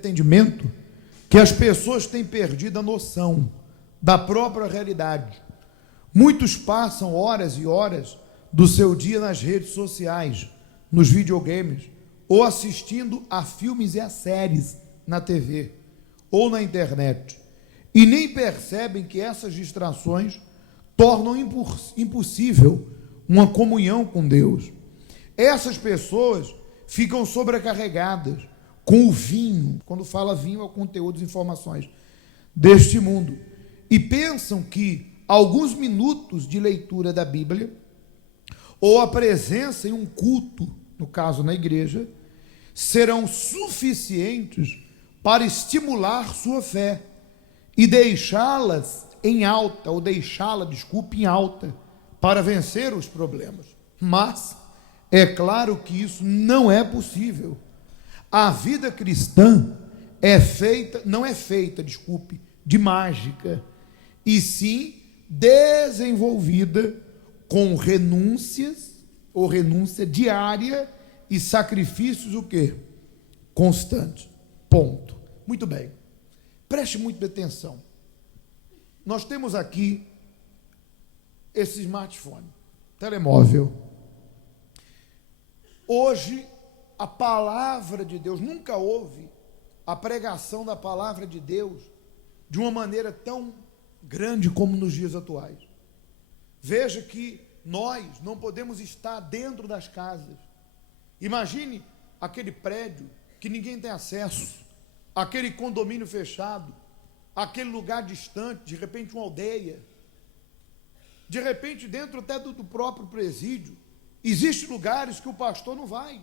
entretenimento que as pessoas têm perdido a noção da própria realidade. Muitos passam horas e horas do seu dia nas redes sociais, nos videogames, ou assistindo a filmes e a séries na TV, ou na internet, e nem percebem que essas distrações tornam impossível uma comunhão com Deus. Essas pessoas ficam sobrecarregadas com o vinho, quando fala vinho é o conteúdo das informações deste mundo, e pensam que alguns minutos de leitura da Bíblia, ou a presença em um culto, no caso na igreja, serão suficientes para estimular sua fé e deixá-las em alta, ou deixá-la, desculpe, em alta, para vencer os problemas. Mas é claro que isso não é possível. A vida cristã não é feita, de mágica, e sim desenvolvida com renúncias, ou renúncia diária e sacrifícios, o quê? Constantes. Ponto. Muito bem. Preste muita atenção. Nós temos aqui esse smartphone, telemóvel. Hoje, a palavra de Deus, nunca houve a pregação da palavra de Deus de uma maneira tão grande como nos dias atuais. Veja que nós não podemos estar dentro das casas. Imagine aquele prédio que ninguém tem acesso, aquele condomínio fechado, aquele lugar distante, de repente uma aldeia, de repente dentro até do próprio presídio. Existem lugares que o pastor não vai,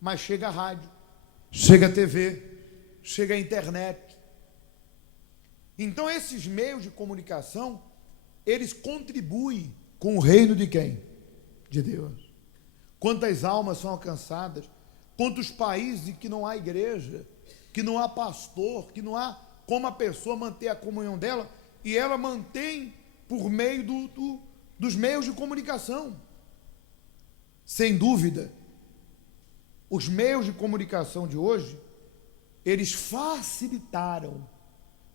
mas chega a rádio, chega a TV, chega a internet. Então esses meios de comunicação, eles contribuem com o reino de quem? De Deus. Quantas almas são alcançadas, quantos países em que não há igreja, que não há pastor, que não há como a pessoa manter a comunhão dela, e ela mantém por meio dos meios de comunicação. Sem dúvida, os meios de comunicação de hoje, eles facilitaram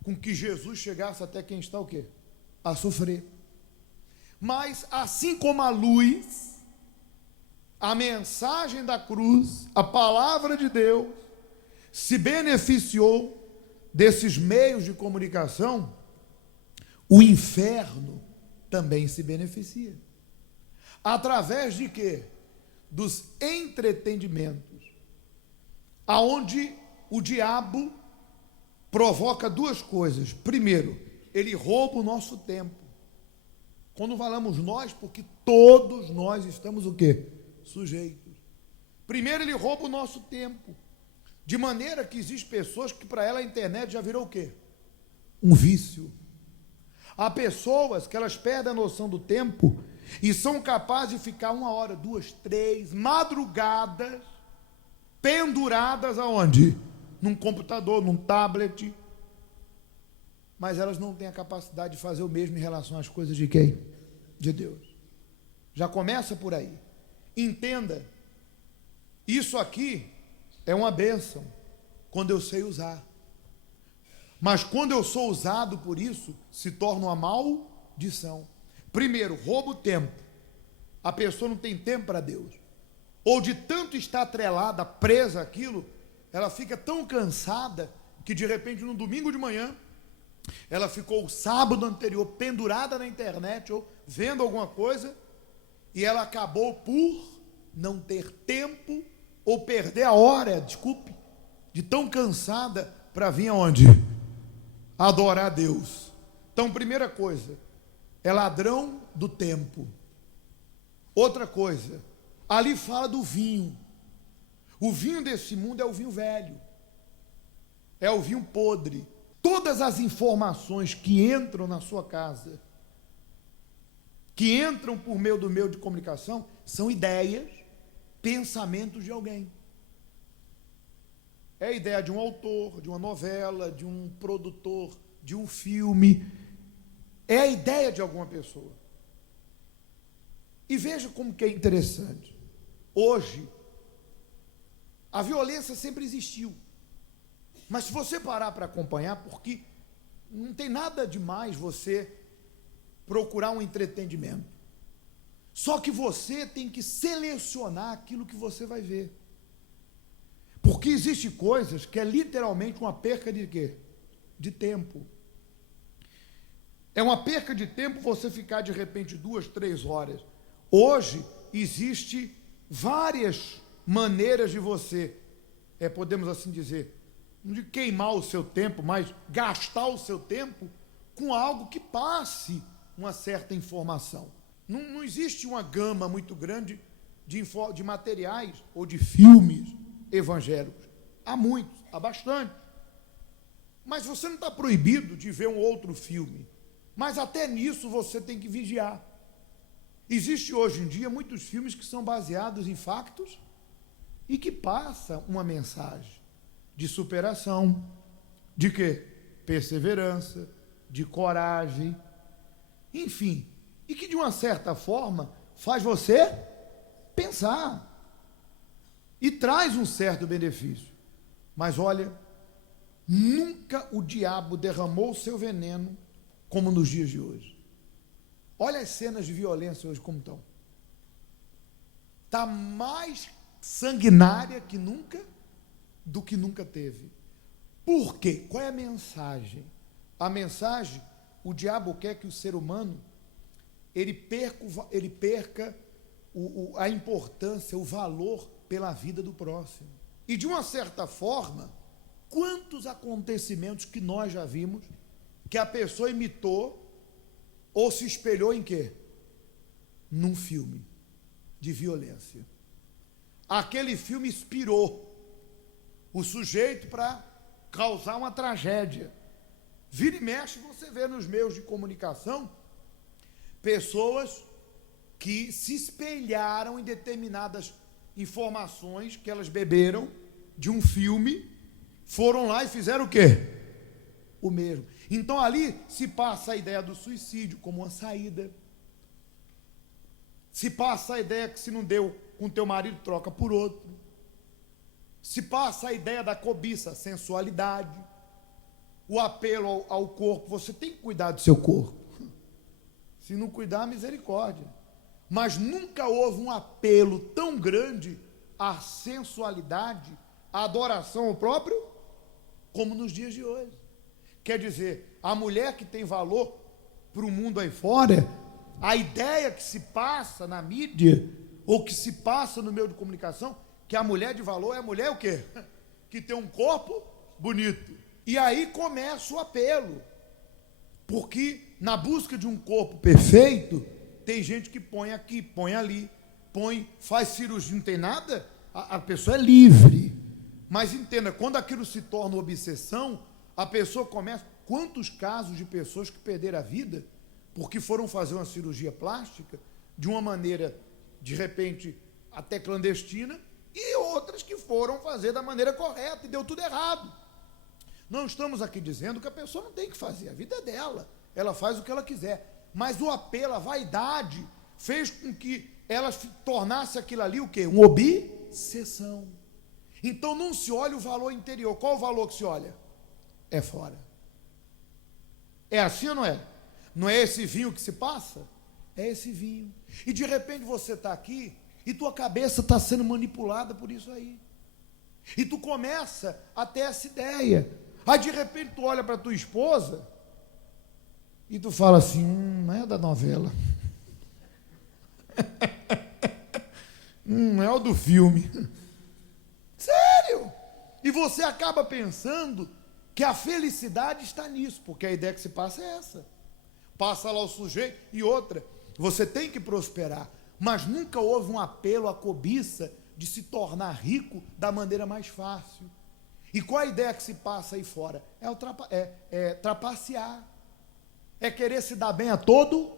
com que Jesus chegasse até quem está o quê? A sofrer. Mas, assim como a luz, a mensagem da cruz, a palavra de Deus, se beneficiou desses meios de comunicação, o inferno também se beneficia. Através de quê? Dos entretenimentos, aonde o diabo provoca duas coisas. Primeiro, ele rouba o nosso tempo. Quando falamos nós, porque todos nós estamos o quê? Sujeitos. Primeiro, ele rouba o nosso tempo, de maneira que existem pessoas que para ela a internet já virou o quê? Um vício. Há pessoas que elas perdem a noção do tempo e são capazes de ficar 1 hora, 2, 3, madrugadas, penduradas aonde? Num computador, num tablet, mas elas não têm a capacidade de fazer o mesmo em relação às coisas de quem? De Deus. Já começa por aí. Entenda, isso aqui é uma bênção, quando eu sei usar. Mas quando eu sou usado por isso, se torna uma maldição. Primeiro, rouba o tempo. A pessoa não tem tempo para Deus. Ou de tanto estar atrelada, presa àquilo, ela fica tão cansada que de repente no domingo de manhã ela ficou o sábado anterior pendurada na internet ou vendo alguma coisa e ela acabou por não ter tempo ou perder a hora, de tão cansada para vir aonde? Adorar a Deus. Então, primeira coisa, é ladrão do tempo. Outra coisa, ali fala do vinho. O vinho desse mundo é o vinho velho, é o vinho podre. Todas as informações que entram na sua casa, que entram por meio do meio de comunicação, são ideias, pensamentos de alguém. É a ideia de um autor, de uma novela, de um produtor, de um filme. É a ideia de alguma pessoa. E veja como que é interessante. Hoje, a violência sempre existiu. Mas se você parar para acompanhar, porque não tem nada demais você procurar um entretenimento. Só que você tem que selecionar aquilo que você vai ver. Porque existe coisas que é literalmente uma perca de quê? De tempo. É uma perca de tempo você ficar de repente 2, 3 horas. Hoje existe várias maneiras de você, podemos assim dizer, não de queimar o seu tempo, mas gastar o seu tempo com algo que passe uma certa informação. Não existe uma gama muito grande de materiais ou de filmes evangélicos. Há muitos, há bastante. Mas você não está proibido de ver um outro filme. Mas até nisso você tem que vigiar. Existe hoje em dia muitos filmes que são baseados em factos e que passam uma mensagem de superação, de quê? Perseverança, de coragem, enfim, e que de uma certa forma faz você pensar e traz um certo benefício. Mas olha, nunca o diabo derramou o seu veneno como nos dias de hoje. Olha as cenas de violência hoje como estão. Está mais sanguinária que nunca, do que nunca teve. Por quê? Qual é a mensagem? A mensagem, o diabo quer que o ser humano ele perca a importância, o valor pela vida do próximo. E de uma certa forma, quantos acontecimentos que nós já vimos que a pessoa imitou ou se espelhou em quê? Num filme de violência. Aquele filme inspirou o sujeito para causar uma tragédia. Vira e mexe, você vê nos meios de comunicação pessoas que se espelharam em determinadas informações que elas beberam de um filme, foram lá e fizeram o quê? O mesmo. Então ali se passa a ideia do suicídio como uma saída. Se passa a ideia que se não deu com teu marido, troca por outro. Se passa a ideia da cobiça, sensualidade, o apelo ao corpo. Você tem que cuidar do seu corpo. Se não cuidar, misericórdia. Mas nunca houve um apelo tão grande à sensualidade, à adoração ao próprio, como nos dias de hoje. Quer dizer, a mulher que tem valor para o mundo aí fora, a ideia que se passa na mídia, ou que se passa no meio de comunicação, que a mulher de valor é a mulher o quê? Que tem um corpo bonito. E aí começa o apelo. Porque na busca de um corpo perfeito, tem gente que põe aqui, põe ali, faz cirurgia, não tem nada, a pessoa é livre. Mas entenda, quando aquilo se torna obsessão, a pessoa começa... Quantos casos de pessoas que perderam a vida porque foram fazer uma cirurgia plástica de uma maneira, de repente, até clandestina, e outras que foram fazer da maneira correta e deu tudo errado. Não estamos aqui dizendo que a pessoa não tem que fazer, a vida é dela, ela faz o que ela quiser. Mas o apelo, a vaidade, fez com que ela tornasse aquilo ali o quê? Uma obsessão. Então não se olha o valor interior. Qual o valor que se olha? É fora. É assim ou não é? Não é esse vinho que se passa? É esse vinho. E de repente você está aqui e tua cabeça está sendo manipulada por isso aí. E tu começa a ter essa ideia. Aí de repente tu olha para tua esposa e tu fala assim, não é da novela. É o do filme. Sério? E você acaba pensando que a felicidade está nisso, porque a ideia que se passa é essa. Passa lá o sujeito e outra. Você tem que prosperar, mas nunca houve um apelo à cobiça de se tornar rico da maneira mais fácil. E qual a ideia que se passa aí fora? É trapacear. É querer se dar bem a todo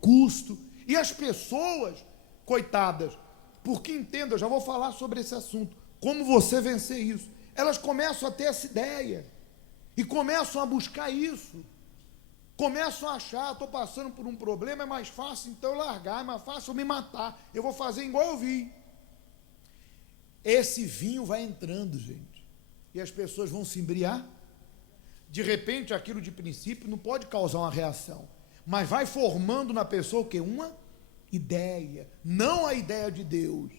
custo. E as pessoas, coitadas, porque entenda, eu já vou falar sobre esse assunto, como você vencer isso. Elas começam a ter essa ideia e começam a buscar isso. Começam a achar, estou passando por um problema, é mais fácil então eu largar, é mais fácil eu me matar, eu vou fazer igual eu vi. Esse vinho vai entrando, gente. e as pessoas vão se embriar. De repente, aquilo de princípio não pode causar uma reação, mas vai formando na pessoa o quê? Uma ideia, não a ideia de Deus.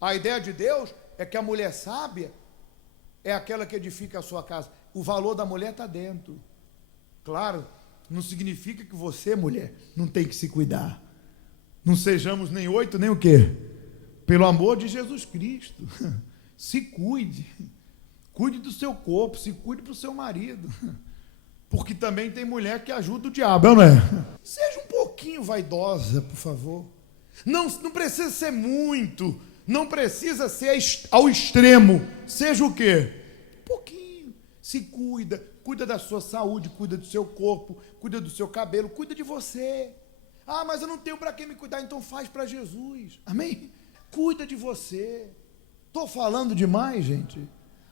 A ideia de Deus é que a mulher sábia é aquela que edifica a sua casa. O valor da mulher está dentro. Claro, não significa que você, mulher, não tem que se cuidar. Não sejamos nem 8, nem o quê? Pelo amor de Jesus Cristo. Se cuide. Cuide do seu corpo, se cuide para o seu marido. Porque também tem mulher que ajuda o diabo, não é? Seja um pouquinho vaidosa, por favor. Não precisa ser muito, não precisa ser ao extremo. Seja o quê? Um pouquinho. Se cuida da sua saúde, cuida do seu corpo, cuida do seu cabelo, cuida de você. Ah, mas eu não tenho para quem me cuidar, então faz para Jesus. Amém? Cuida de você. Estou falando demais, gente?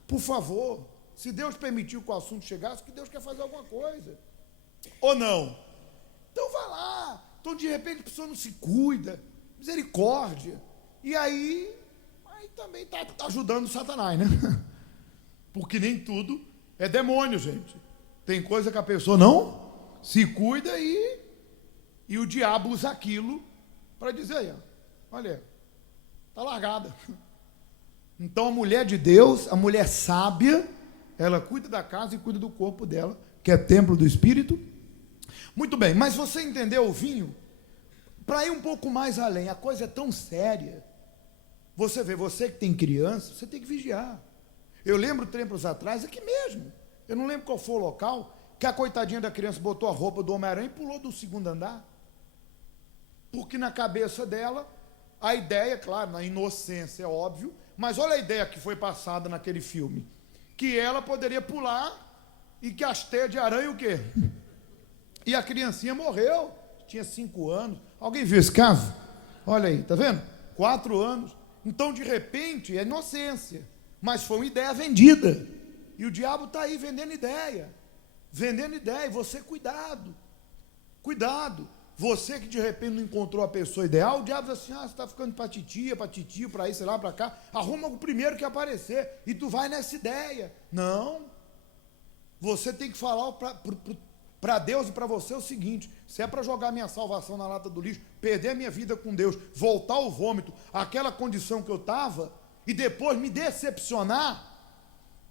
Por favor, se Deus permitiu que o assunto chegasse, que Deus quer fazer alguma coisa. Ou não? Então vá lá. Então, de repente, a pessoa não se cuida. Misericórdia. E aí também está ajudando Satanás, né? Porque nem tudo é demônio, gente. Tem coisa que a pessoa não se cuida e o diabo usa aquilo para dizer, aí, ó, olha, está largada. Então a mulher de Deus, a mulher sábia, ela cuida da casa e cuida do corpo dela, que é templo do Espírito. Muito bem, mas você entendeu o vinho? Para ir um pouco mais além, a coisa é tão séria. Você vê, você que tem criança, você tem que vigiar. Eu lembro tempos atrás, aqui mesmo, eu não lembro qual foi o local, que a coitadinha da criança botou a roupa do Homem-Aranha e pulou do segundo andar. Porque na cabeça dela, a ideia, claro, na inocência, é óbvio, mas olha a ideia que foi passada naquele filme, que ela poderia pular e que as teias de aranha o quê? E a criancinha morreu, tinha 5 anos. Alguém viu esse caso? Olha aí, tá vendo? 4 anos. Então, de repente, é inocência, mas foi uma ideia vendida. E o diabo está aí vendendo ideia, e você cuidado. Você que de repente não encontrou a pessoa ideal, o diabo diz assim, você está ficando para titia, para titio, para isso, lá, para cá, arruma o primeiro que aparecer, e tu vai nessa ideia. Não, você tem que falar para Deus e para você o seguinte, se é para jogar minha salvação na lata do lixo, perder a minha vida com Deus, voltar ao vômito, aquela condição que eu estava, e depois me decepcionar,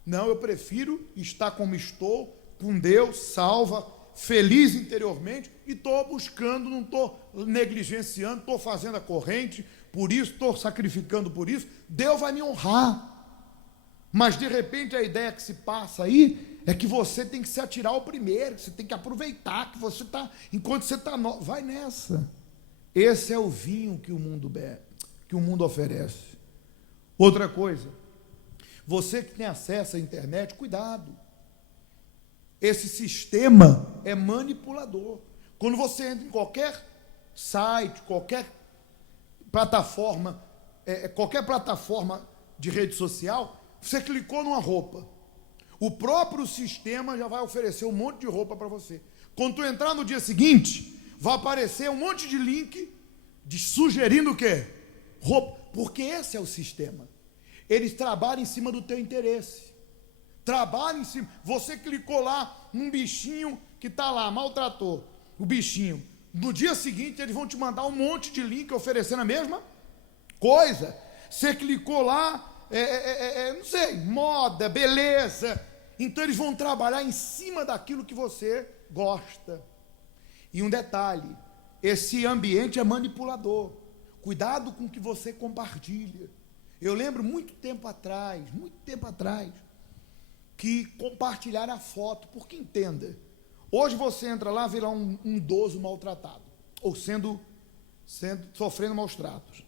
não, eu prefiro estar como estou, com Deus, salva, feliz interiormente, e estou buscando, não estou negligenciando, estou fazendo a corrente, por isso, estou sacrificando por isso, Deus vai me honrar. Mas de repente a ideia que se passa aí é que você tem que se atirar ao primeiro, que você tem que aproveitar, que você está, enquanto você está vai nessa. Esse é o vinho que o mundo bebe, que o mundo oferece. Outra coisa, você que tem acesso à internet, cuidado. Esse sistema é manipulador. Quando você entra em qualquer site, qualquer plataforma de rede social, você clicou numa roupa, o próprio sistema já vai oferecer um monte de roupa para você. Quando tu entrar no dia seguinte, vai aparecer um monte de link sugerindo o quê? Roupa. Porque esse é o sistema. Eles trabalham em cima do teu interesse. Trabalham em cima. Você clicou lá num bichinho que está lá, maltratou o bichinho. No dia seguinte, eles vão te mandar um monte de link oferecendo a mesma coisa. Você clicou lá, não sei, moda, beleza. Então eles vão trabalhar em cima daquilo que você gosta. E um detalhe, esse ambiente é manipulador. Cuidado com o que você compartilha. Eu lembro muito tempo atrás, que compartilharam a foto, porque entenda, hoje você entra lá, vê lá um idoso maltratado, ou sofrendo maus tratos.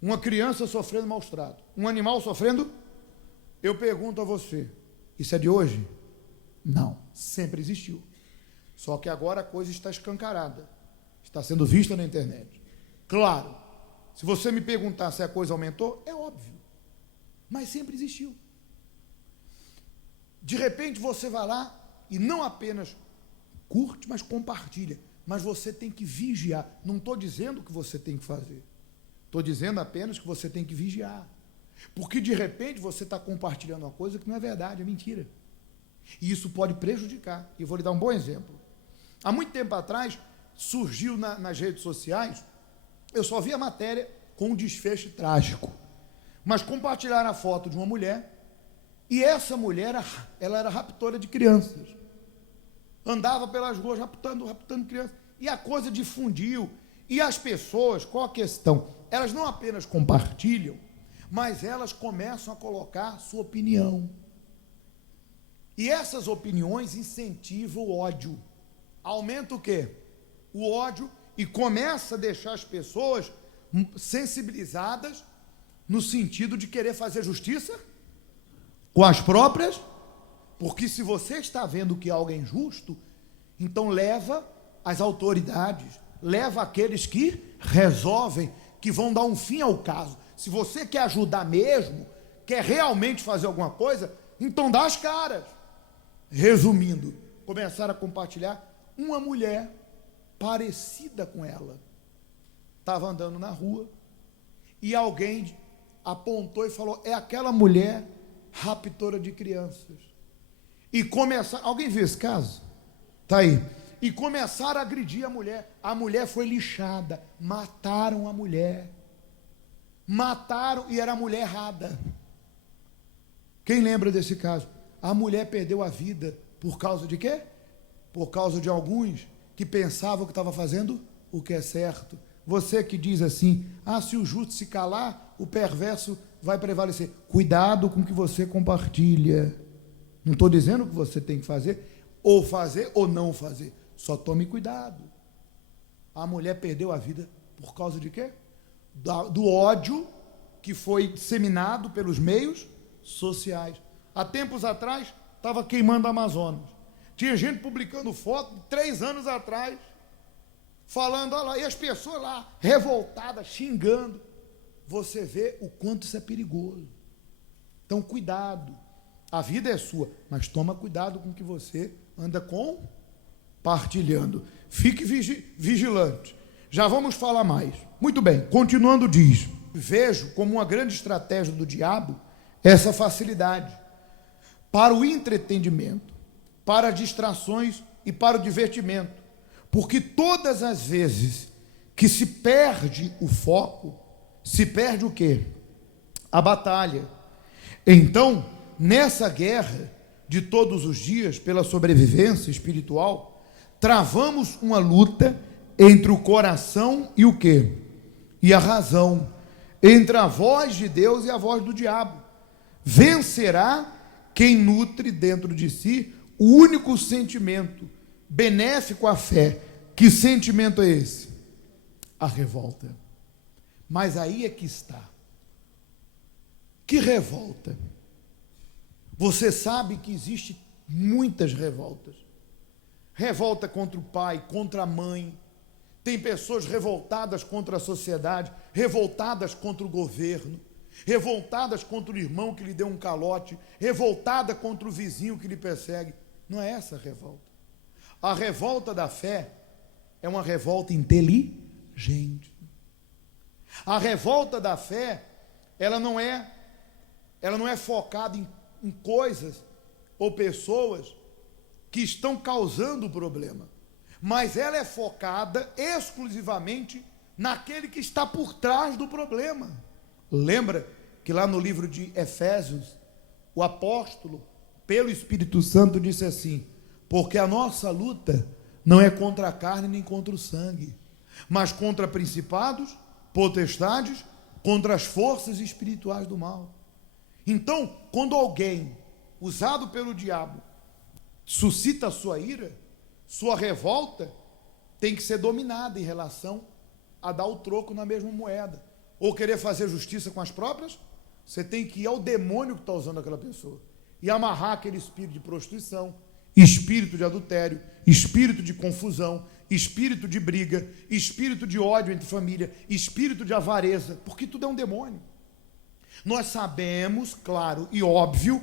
Uma criança sofrendo maus tratos, um animal sofrendo. Eu pergunto a você, isso é de hoje? Não, sempre existiu. Só que agora a coisa está escancarada, está sendo vista na internet. Claro, se você me perguntar se a coisa aumentou, é óbvio, mas sempre existiu. De repente você vai lá e não apenas curte, mas compartilha. Mas você tem que vigiar. Não estou dizendo o que você tem que fazer. Estou dizendo apenas que você tem que vigiar. Porque, de repente, você está compartilhando uma coisa que não é verdade, é mentira. E isso pode prejudicar. E eu vou lhe dar um bom exemplo. Há muito tempo atrás, surgiu nas redes sociais, eu só vi a matéria com um desfecho trágico, mas compartilharam a foto de uma mulher, e essa mulher, ela era raptora de crianças. Andava pelas ruas raptando crianças. E a coisa difundiu. E as pessoas, qual a questão? Elas não apenas compartilham, mas elas começam a colocar sua opinião. E essas opiniões incentivam o ódio. Aumenta o quê? O ódio, e começa a deixar as pessoas sensibilizadas no sentido de querer fazer justiça com as próprias, porque se você está vendo que algo é injusto, então leva as autoridades, leva aqueles que resolvem, que vão dar um fim ao caso. Se você quer ajudar mesmo, quer realmente fazer alguma coisa, então dá as caras. Resumindo, começaram a compartilhar uma mulher parecida com ela. Estava andando na rua e alguém apontou e falou: é aquela mulher raptora de crianças. E começaram, alguém viu esse caso? Está aí. E começaram a agredir a mulher. A mulher foi lixada, mataram a mulher. Mataram, e era a mulher errada. Quem lembra desse caso? A mulher perdeu a vida por causa de quê? Por causa de alguns que pensavam que estava fazendo o que é certo. Você que diz assim: ah, se o justo se calar, o perverso vai prevalecer. Cuidado com o que você compartilha. Não estou dizendo o que você tem que fazer ou não fazer. Só tome cuidado. A mulher perdeu a vida por causa de quê? Do ódio que foi disseminado pelos meios sociais. Há tempos atrás, estava queimando a Amazonas. Tinha gente publicando foto de 3 anos atrás, falando, olha lá, e as pessoas lá, revoltadas, xingando. Você vê o quanto isso é perigoso. Então, cuidado. A vida é sua, mas toma cuidado com o que você anda compartilhando. Fique vigilante. Já vamos falar mais. Muito bem, continuando diz: vejo como uma grande estratégia do diabo essa facilidade para o entretenimento, para distrações e para o divertimento. Porque todas as vezes que se perde o foco, se perde o quê? A batalha. Então, nessa guerra de todos os dias pela sobrevivência espiritual, travamos uma luta entre o coração e o quê? E a razão, entre a voz de Deus e a voz do diabo. Vencerá quem nutre dentro de si o único sentimento benéfico à fé. Que sentimento é esse? A revolta. Mas aí é que está. Que revolta? Você sabe que existe muitas revoltas. Revolta contra o pai, contra a mãe. Tem pessoas revoltadas contra a sociedade, revoltadas contra o governo, revoltadas contra o irmão que lhe deu um calote, revoltada contra o vizinho que lhe persegue. Não é essa a revolta. A revolta da fé é uma revolta inteligente. A revolta da fé, ela não é focada em coisas ou pessoas que estão causando o problema, mas ela é focada exclusivamente naquele que está por trás do problema. Lembra que lá no livro de Efésios, o apóstolo, pelo Espírito Santo, disse assim: porque a nossa luta não é contra a carne nem contra o sangue, mas contra principados, potestades, contra as forças espirituais do mal. Então, quando alguém, usado pelo diabo, suscita a sua ira, sua revolta, tem que ser dominada em relação a dar o troco na mesma moeda. Ou querer fazer justiça com as próprias, você tem que ir ao demônio que está usando aquela pessoa e amarrar aquele espírito de prostituição, espírito de adultério, espírito de confusão, espírito de briga, espírito de ódio entre família, espírito de avareza, porque tudo é um demônio. Nós sabemos, claro e óbvio,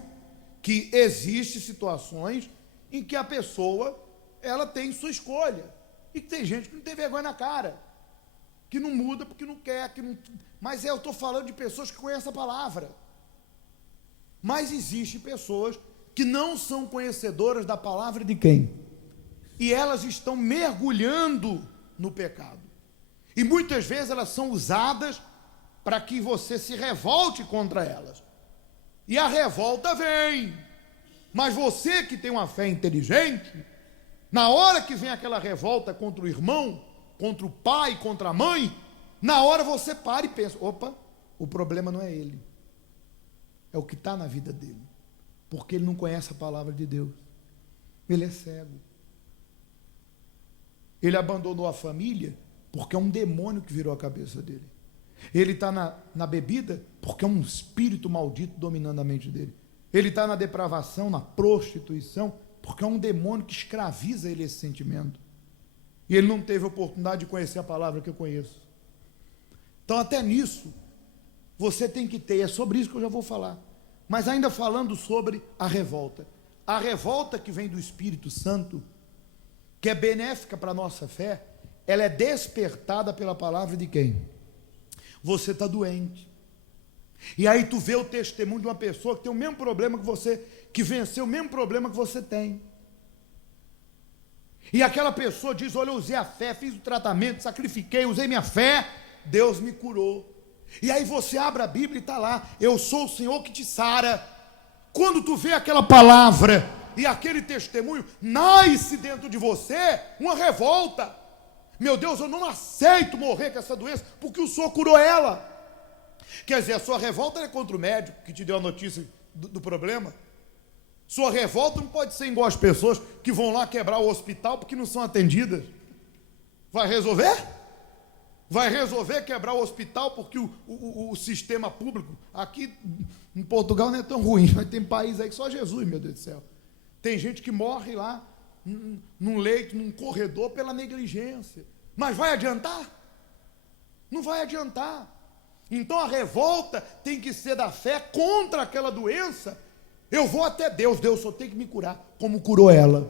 que existem situações em que a pessoa, ela tem sua escolha, e que tem gente que não tem vergonha na cara, que não muda porque não quer, mas eu estou falando de pessoas que conhecem a palavra. Mas existem pessoas que não são conhecedoras da palavra de quem? E elas estão mergulhando no pecado. E muitas vezes elas são usadas para que você se revolte contra elas. E a revolta vem. Mas você que tem uma fé inteligente, na hora que vem aquela revolta contra o irmão, contra o pai, contra a mãe, na hora você para e pensa, opa, o problema não é ele. É o que está na vida dele. Porque ele não conhece a palavra de Deus. Ele é cego. Ele abandonou a família porque é um demônio que virou a cabeça dele. Ele está na bebida porque é um espírito maldito dominando a mente dele. Ele está na depravação, na prostituição, porque é um demônio que escraviza ele esse sentimento. E ele não teve oportunidade de conhecer a palavra que eu conheço. Então até nisso, você tem que ter, é sobre isso que eu já vou falar. Mas ainda falando sobre a revolta. A revolta que vem do Espírito Santo, que é benéfica para a nossa fé, ela é despertada pela palavra de quem? Você está doente. E aí tu vê o testemunho de uma pessoa que tem o mesmo problema que você, que venceu o mesmo problema que você tem. E aquela pessoa diz, olha, eu usei a fé, fiz o tratamento, sacrifiquei, usei minha fé, Deus me curou. E aí você abre a Bíblia e está lá, eu sou o Senhor que te sara. Quando tu vê aquela palavra e aquele testemunho, nasce dentro de você uma revolta. Meu Deus, eu não aceito morrer com essa doença, porque o Senhor curou ela. Quer dizer, a sua revolta é contra o médico que te deu a notícia do problema. Sua revolta não pode ser igual as pessoas que vão lá quebrar o hospital porque não são atendidas. Vai resolver? Vai resolver quebrar o hospital porque o sistema público, aqui em Portugal não é tão ruim, mas tem país aí que só Jesus, meu Deus do céu. Tem gente que morre lá, num leito, num corredor, pela negligência. Mas vai adiantar? Não vai adiantar. Então a revolta tem que ser da fé contra aquela doença. Eu vou até Deus, Deus só tem que me curar, como curou ela.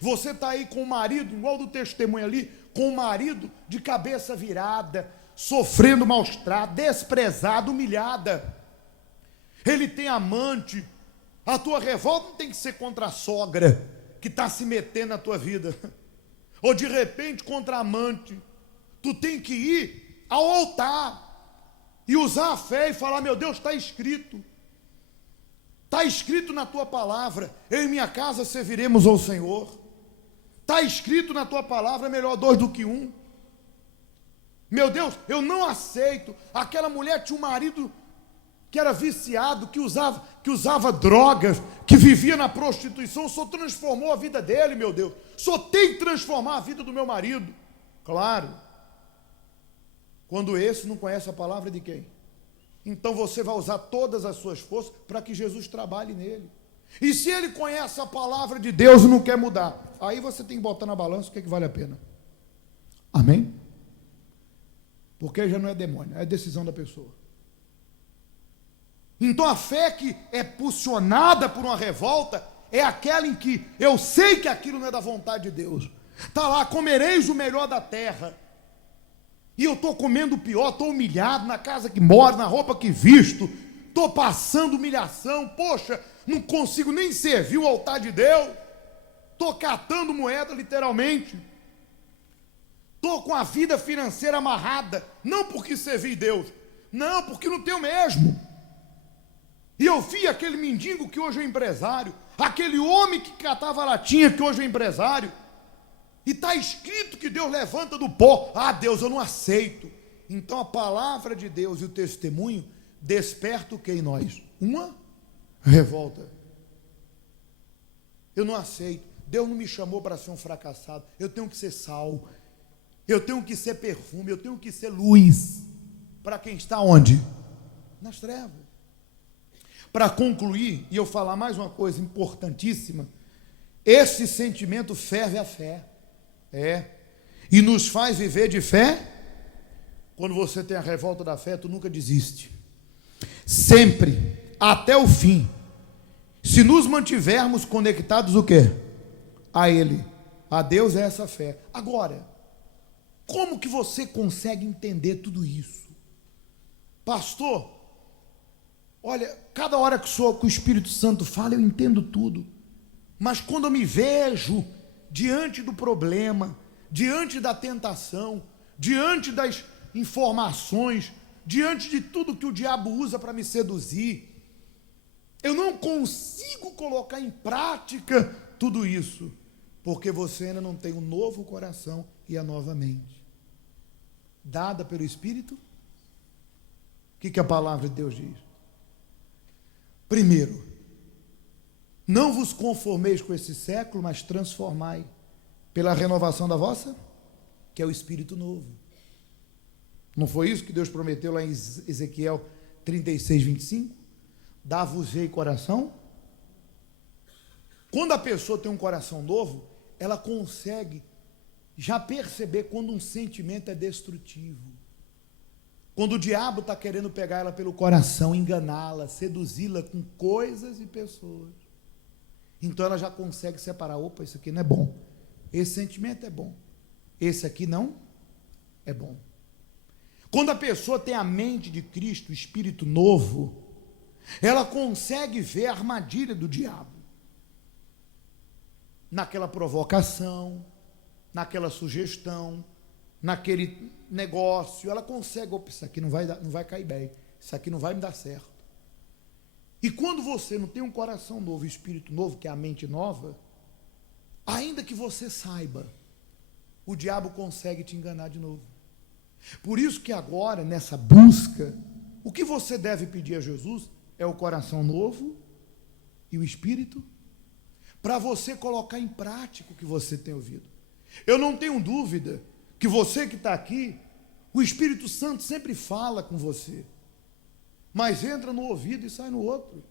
Você está aí com o marido, igual do testemunho ali, com o marido de cabeça virada, sofrendo maus tratos, desprezado, humilhada. Ele tem amante. A tua revolta não tem que ser contra a sogra que está se metendo na tua vida, ou de repente contra a amante. Tu tem que ir ao altar e usar a fé e falar, meu Deus, está escrito na tua palavra, eu e minha casa serviremos ao Senhor. Está escrito na tua palavra, é melhor dois do que um. Meu Deus, eu não aceito. Aquela mulher tinha um marido que era viciado, que usava drogas, que vivia na prostituição, só transformou a vida dele, meu Deus. Só tem que transformar a vida do meu marido. Claro. Quando esse não conhece a palavra de quem? Então você vai usar todas as suas forças para que Jesus trabalhe nele. E se ele conhece a palavra de Deus e não quer mudar, aí você tem que botar na balança o que vale a pena. Amém? Porque já não é demônio, é decisão da pessoa. Então a fé que é pulsionada por uma revolta é aquela em que eu sei que aquilo não é da vontade de Deus. Está lá, comereis o melhor da terra. E eu estou comendo o pior, estou humilhado na casa que moro, na roupa que visto, estou passando humilhação, poxa, não consigo nem servir o altar de Deus, estou catando moeda literalmente, estou com a vida financeira amarrada, não porque servi Deus, não, porque não tenho mesmo. E eu vi aquele mendigo que hoje é empresário, aquele homem que catava latinha que hoje é empresário, e está escrito que Deus levanta do pó. Ah, Deus, eu não aceito. Então a palavra de Deus e o testemunho desperta o que em nós? Uma revolta. Eu não aceito. Deus não me chamou para ser um fracassado. Eu tenho que ser sal. Eu tenho que ser perfume. Eu tenho que ser luz. Para quem está onde? Nas trevas. Para concluir, e eu falar mais uma coisa importantíssima, esse sentimento ferve a fé. E nos faz viver de fé. Quando você tem a revolta da fé, tu nunca desiste. Sempre, até o fim. Se nos mantivermos conectados o quê? A Ele. A Deus é essa fé. Agora, como que você consegue entender tudo isso? Pastor, Olha, cada hora que o Espírito Santo fala, eu entendo tudo. Mas quando eu me vejo diante do problema, diante da tentação, diante das informações, diante de tudo que o diabo usa para me seduzir, eu não consigo colocar em prática tudo isso, porque você ainda não tem um novo coração e a nova mente, dada pelo Espírito. O que a palavra de Deus diz? Primeiro, não vos conformeis com esse século, mas transformai pela renovação da vossa, que é o Espírito novo. Não foi isso que Deus prometeu lá em Ezequiel 36, 25? Dá-vos-ei coração. Quando a pessoa tem um coração novo, ela consegue já perceber quando um sentimento é destrutivo. Quando o diabo está querendo pegar ela pelo coração, enganá-la, seduzi-la com coisas e pessoas. Então ela já consegue separar, opa, isso aqui não é bom. Esse sentimento é bom. Esse aqui não é bom. Quando a pessoa tem a mente de Cristo, o Espírito novo, ela consegue ver a armadilha do diabo. Naquela provocação, naquela sugestão, naquele negócio, ela consegue, opa, isso aqui não vai cair bem, isso aqui não vai me dar certo. E quando você não tem um coração novo, espírito novo, que é a mente nova, ainda que você saiba, o diabo consegue te enganar de novo. Por isso que agora, nessa busca, o que você deve pedir a Jesus é o coração novo e o espírito, para você colocar em prática o que você tem ouvido. Eu não tenho dúvida que você que está aqui, o Espírito Santo sempre fala com você, mas entra no ouvido e sai no outro.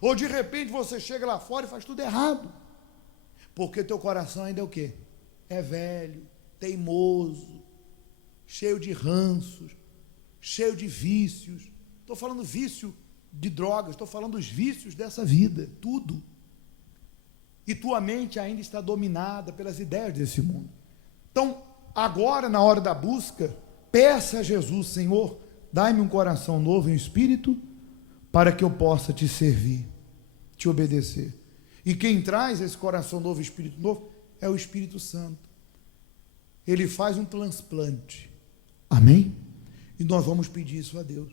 Ou de repente você chega lá fora e faz tudo errado, porque teu coração ainda é o quê? É velho, teimoso, cheio de ranços, cheio de vícios. Estou falando vício de drogas, estou falando dos vícios dessa vida, tudo. E tua mente ainda está dominada pelas ideias desse mundo. Então, agora, na hora da busca, peça a Jesus: Senhor, dai-me um coração novo em espírito, para que eu possa te servir, te obedecer. E quem traz esse coração novo, espírito novo, é o Espírito Santo. Ele faz um transplante. Amém? E nós vamos pedir isso a Deus.